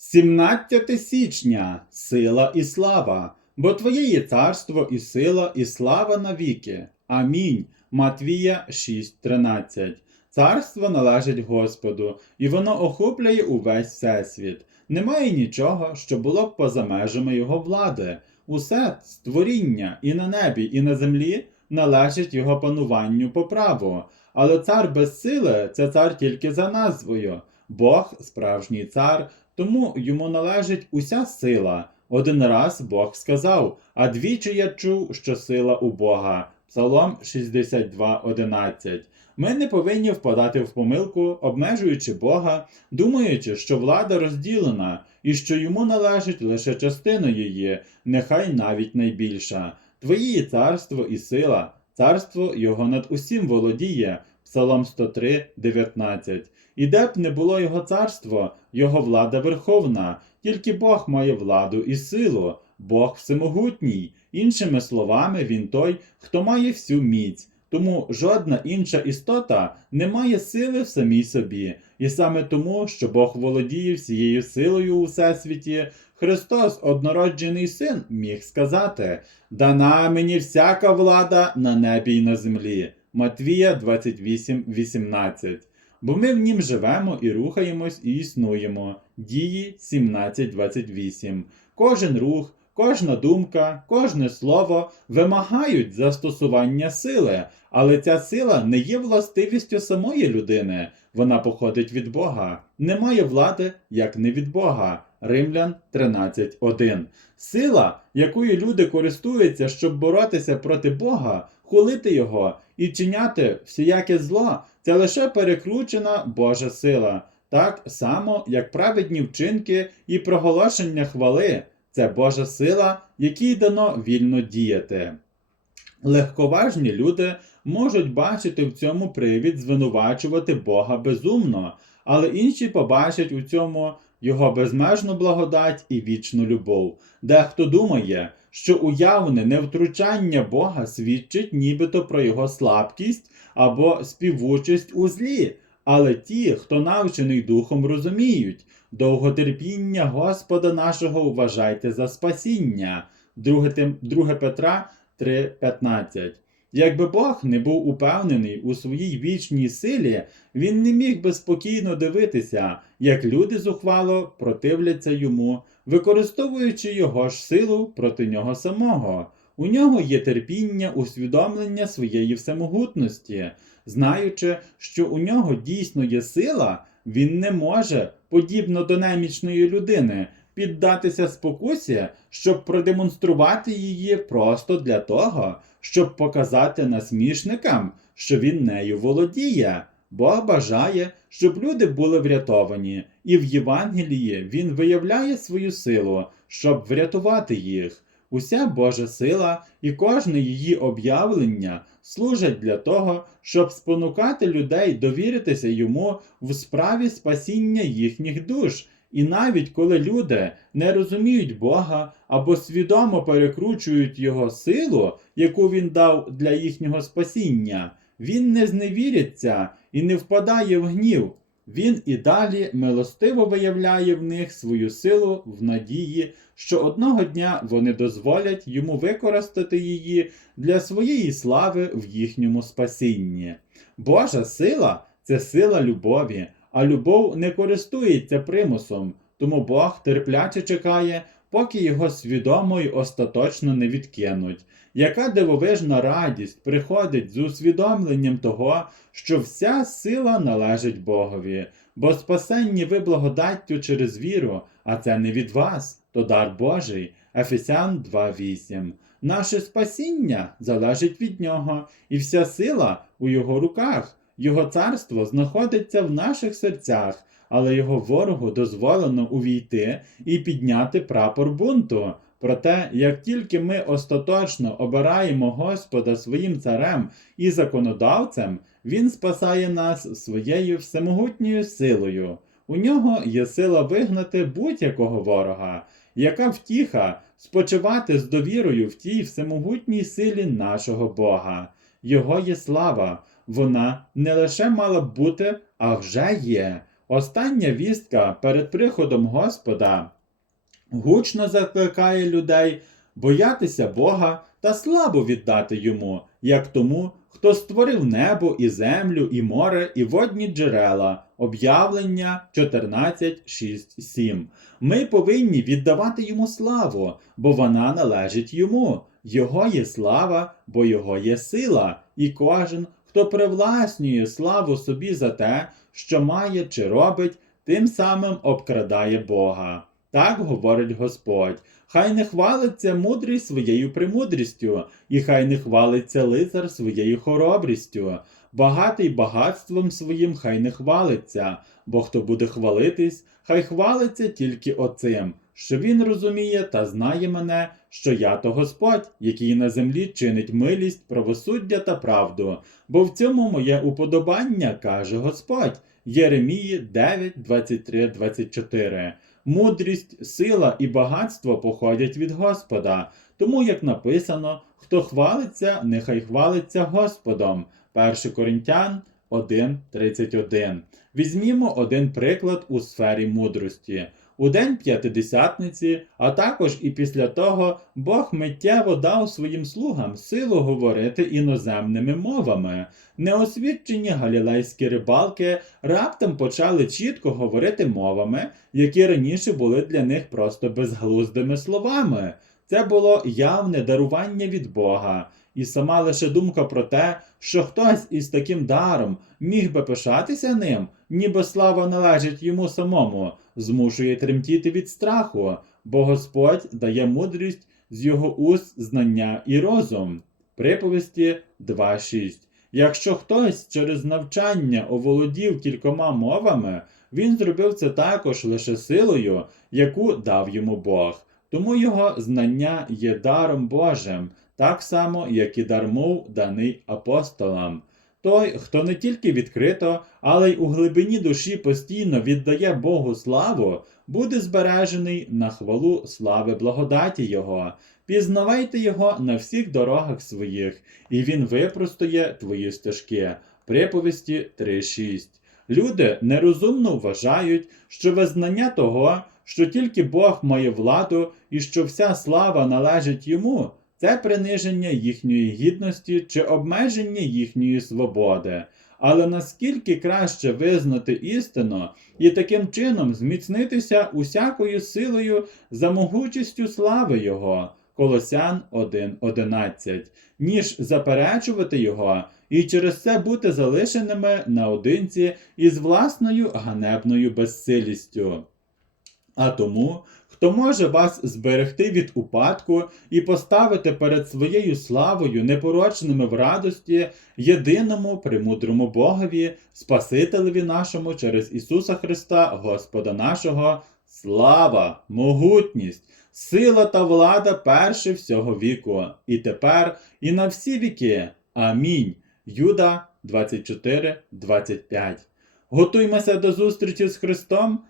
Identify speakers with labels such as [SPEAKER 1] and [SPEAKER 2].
[SPEAKER 1] 17 січня сила і слава, бо Твоє є царство і сила, і слава навіки. Амінь. Матвія 6:13. Царство належить Господу, і воно охоплює увесь всесвіт. Немає нічого, що було б поза межами його влади. Усе створіння і на небі, і на землі належить його пануванню по праву. Але цар без сили це цар тільки за назвою. Бог справжній цар, тому йому належить уся сила. Один раз Бог сказав, а двічі я чув, що сила у Бога. Псалом 62.11. Ми не повинні впадати в помилку, обмежуючи Бога, думаючи, що влада розділена і що йому належить лише частина її, нехай навіть найбільша. Твоє є царство і сила, царство його над усім володіє. Псалом 103, 19. І де б не було його царство, його влада верховна, тільки Бог має владу і силу, Бог всемогутній. Іншими словами, він той, хто має всю міць. Тому жодна інша істота не має сили в самій собі. І саме тому, що Бог володіє всією силою у всесвіті, Христос, однороджений син, міг сказати: Дана мені всяка влада на небі й на землі. Матвія 28, 18. Бо ми в нім живемо і рухаємось, і існуємо. Дії 17.28. Кожен рух, кожна думка, кожне слово вимагають застосування сили, але ця сила не є властивістю самої людини, вона походить від Бога. Немає влади, як не від Бога. Римлян 13.1. Сила, якою люди користуються, щоб боротися проти Бога, хулити Його і чиняти всіяке зло, це лише перекручена Божа сила, так само, як праведні вчинки і проголошення хвали. Це Божа сила, якій дано вільно діяти. Легковажні люди можуть бачити в цьому привід звинувачувати Бога безумно, але інші побачать у цьому його безмежну благодать і вічну любов. Дехто думає, що уявне невтручання Бога свідчить нібито про його слабкість або співучість у злі. Але ті, хто навчений духом, розуміють, довготерпіння Господа нашого вважайте за спасіння. 2, Тим- 2 Петра 3,15. Якби Бог не був упевнений у своїй вічній силі, він не міг би спокійно дивитися, як люди зухвало противляться йому, використовуючи його ж силу проти нього самого. У нього є терпіння, усвідомлення своєї всемогутності. Знаючи, що у нього дійсно є сила, він не може, подібно до немічної людини, піддатися спокусі, щоб продемонструвати її просто для того, щоб показати насмішникам, що він нею володіє. Бог бажає, щоб люди були врятовані, і в Євангелії він виявляє свою силу, щоб врятувати їх. Уся Божа сила і кожне її об'явлення служать для того, щоб спонукати людей довіритися йому в справі спасіння їхніх душ. І навіть коли люди не розуміють Бога або свідомо перекручують Його силу, яку він дав для їхнього спасіння, він не зневіриться і не впадає в гнів. Він і далі милостиво виявляє в них свою силу в надії, що одного дня вони дозволять йому використати її для своєї слави в їхньому спасінні. Божа сила це сила любові, а любов не користується примусом, тому Бог терпляче чекає, поки його свідомо й остаточно не відкинуть. Яка дивовижна радість приходить з усвідомленням того, що вся сила належить Богові, бо спасенні ви благодаттю через віру, а це не від вас, то дар Божий. Ефесян 2.8. Наше спасіння залежить від нього, і вся сила у його руках. Його царство знаходиться в наших серцях, але його ворогу дозволено увійти і підняти прапор бунту. Проте, як тільки ми остаточно обираємо Господа своїм царем і законодавцем, Він спасає нас своєю всемогутньою силою. У нього є сила вигнати будь-якого ворога, яка втіха спочивати з довірою в тій всемогутній силі нашого Бога. Його є слава, вона не лише мала б бути, а вже є. Остання вістка перед приходом Господа гучно закликає людей боятися Бога та славу віддати йому, як тому, хто створив небо і землю, і море, і водні джерела. Об'явлення 14, 6, 7. Ми повинні віддавати йому славу, бо вона належить йому. Його є слава, бо його є сила, і кожен, хто привласнює славу собі за те, що має чи робить, тим самим обкрадає Бога. Так говорить Господь. Хай не хвалиться мудрий своєю премудрістю, і хай не хвалиться лицар своєю хоробрістю. Багатий багатством своїм хай не хвалиться, бо хто буде хвалитись, хай хвалиться тільки оцим, що він розуміє та знає мене, що я то Господь, який на землі чинить милість, правосуддя та правду. Бо в цьому моє уподобання, каже Господь. Єремії 9, 23, 24. Мудрість, сила і багатство походять від Господа. Тому, як написано, хто хвалиться, нехай хвалиться Господом. 1 Коринтян 1, 31. Візьмімо один приклад у сфері мудрості. У день п'ятидесятниці, а також і після того, Бог миттєво дав своїм слугам силу говорити іноземними мовами. Неосвідчені галілейські рибалки раптом почали чітко говорити мовами, які раніше були для них просто безглуздими словами. Це було явне дарування від Бога, і сама лише думка про те, що хтось із таким даром міг би пишатися ним, ніби слава належить йому самому, змушує тремтіти від страху, бо Господь дає мудрість з його уст знання і розум. Приповісті 2.6 Якщо хтось через навчання оволодів кількома мовами, він зробив це також лише силою, яку дав йому Бог. Тому його знання є даром Божим, так само, як і дар мов даний апостолам. Той, хто не тільки відкрито, але й у глибині душі постійно віддає Богу славу, буде збережений на хвалу слави благодаті Його. Пізнавайте Його на всіх дорогах своїх, і Він випростує твої стежки. Приповісті 3.6. Люди нерозумно вважають, що визнання того, що тільки Бог має владу і що вся слава належить йому, це приниження їхньої гідності чи обмеження їхньої свободи. Але наскільки краще визнати істину і таким чином зміцнитися усякою силою за могучістю слави Його. Колосян 1.11, ніж заперечувати його і через це бути залишеними наодинці із власною ганебною безсилістю. А тому, хто може вас зберегти від упадку і поставити перед своєю славою непорочними в радості, єдиному премудрому Богові, Спасителеві нашому через Ісуса Христа, Господа нашого, слава, могутність, сила та влада перше всього віку, і тепер, і на всі віки. Амінь. Юда 24, 25. Готуймося до зустрічі з Христом